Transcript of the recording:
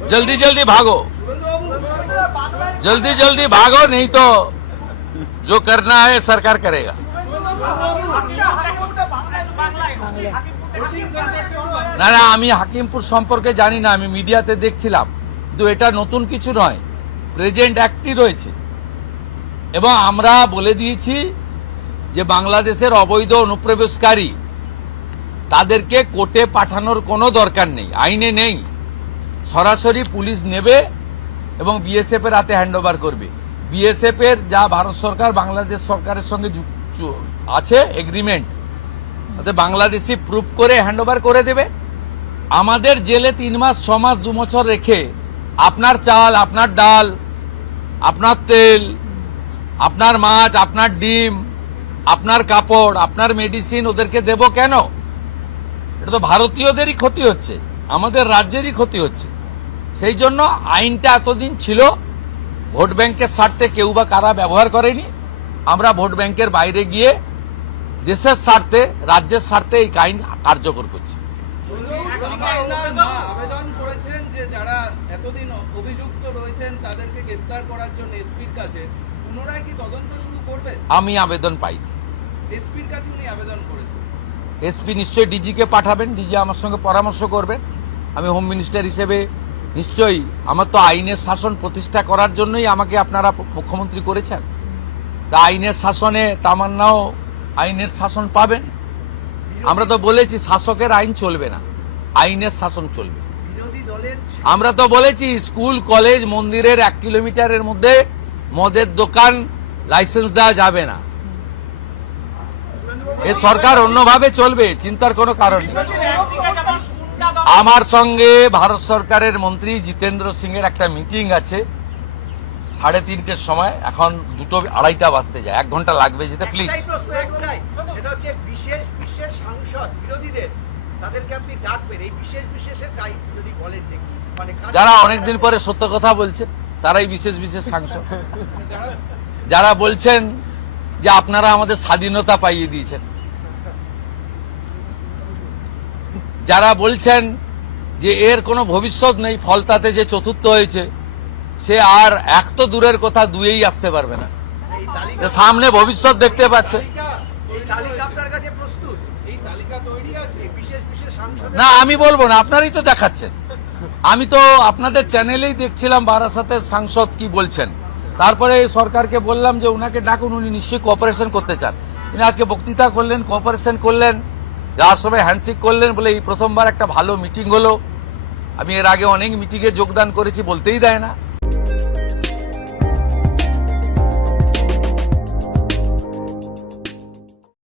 जल्दी जल्दी भागो, जल्दी जल्दी भागो, नहीं तो जो करना है सरकार करेगा। না না, আমি হাকিমপুর সম্পর্কে জানি না, আমি মিডিয়াতে দেখছিলাম, কিন্তু এটা নতুন কিছু নয়, প্রেজেন্ট অ্যাক্টই রয়েছে। এবং আমরা বলে দিয়েছি যে বাংলাদেশের অবৈধ অনুপ্রবেশকারী তাদেরকে কোর্টে পাঠানোর কোনো দরকার নেই, আইনে নেই, সরাসরি পুলিশ নেবে এবং বিএসএফ এর হাতে হ্যান্ডওভার করবে। বিএসএফ এর যা ভারত সরকার বাংলাদেশ সরকারের সঙ্গে আছে এগ্রিমেন্ট, তাতে বাংলাদেশি প্রুফ করে হ্যান্ডওভার করে দেবে। আমাদের জেলে 3 মাস 6 মাস 2 বছর রেখে আপনার চাল, আপনার ডাল, আপনার তেল, আপনার মাছ, আপনার ডিম, আপনার কাপড়, আপনার মেডিসিন ওদেরকে দেব কেন? এটা তো ভারতীয়দেরই ক্ষতি হচ্ছে, আমাদের রাজ্যেরই ক্ষতি হচ্ছে। সেই জন্য আইনটা এতদিন ছিল ভোট ব্যাংকের স্বার্থে কেউ বা কারা ব্যবহার করেনি। আমরা ভোট ব্যাংকের বাইরে গিয়ে দেশের স্বার্থে, রাজ্যের স্বার্থে এই আইন কার্যকর করছি। আবেদন করেছেন যে যারা এতদিন অভিযুক্ত রয়েছেন তাদেরকে গ্রেফতার করার জন্য এসপির কাছে, পুনরায় কি তদন্ত শুরু করবে? আমি আবেদন পাইনি। এসপির কাছে উনি আবেদন করেছেন। এসপি নিশ্চয়ই ডিজিকে পাঠাবেন, ডিজি আমার সঙ্গে পরামর্শ করবেন। আমি হোম মিনিস্টার হিসেবে নিশ্চয়ই, আমার তো আইনের শাসন প্রতিষ্ঠা করার জন্যই আমাকে আপনারা মুখ্যমন্ত্রী করেছেন। তা আইনের শাসনে তামান্নাও আইনের শাসন পাবেন। আমরা তো বলেছি শাসকের আইন চলবে না, আইনের শাসন চলবে। আমরা তো বলেছি স্কুল, কলেজ, মন্দিরের 1 কিলোমিটারের মধ্যে মদের দোকান লাইসেন্স দেওয়া যাবে না। এ সরকার অন্যভাবে চলবে, চিন্তার কোনো কারণ নেই। আমার সঙ্গে ভারত সরকারের মন্ত্রী জিতেন্দ্র সিং এর একটা মিটিং আছে 3:30টার সময়, এখন 2:30 বাজতে যায়, 1 ঘন্টা লাগবে যেতে। প্লিজ, যারা অনেকদিন পরে সত্য কথা বলছেন তারাই বিশেষ বিশেষ সাংসদ। যারা বলছেন যে আপনারা আমাদের স্বাধীনতা পাইয়ে দিয়েছেন, যারা বলছেন যে এর কোনো ভবিষ্যৎ নেই, ফলতাতে যে চতুর্থ হয়েছে সে আর 1 তো দূরের কথা 2-এই আসতে পারবে না, সামনে ভবিষ্যৎ দেখতে পাচ্ছে না। আমি বলবো না, আপনারাই তো দেখাচ্ছেন। আমি তো আপনাদের চ্যানেলেই দেখছিলাম বারাসাতের সাংসদ কি বলছেন। তারপরে সরকারকে বললাম যে উনাকে ডাকুন, উনি নিশ্চয়ই কোঅপারেশন করতে চান। তিনি আজকে বক্তৃতা করলেন, কোঅপারেশন করলেন, যাওয়ার সময় হ্যান্ডশেক করলেন, বলে এই প্রথমবার একটা ভালো মিটিং হলো। আমি এর আগে অনেক মিটিংয়ে যোগদান করেছি, বলতেই দেয় না।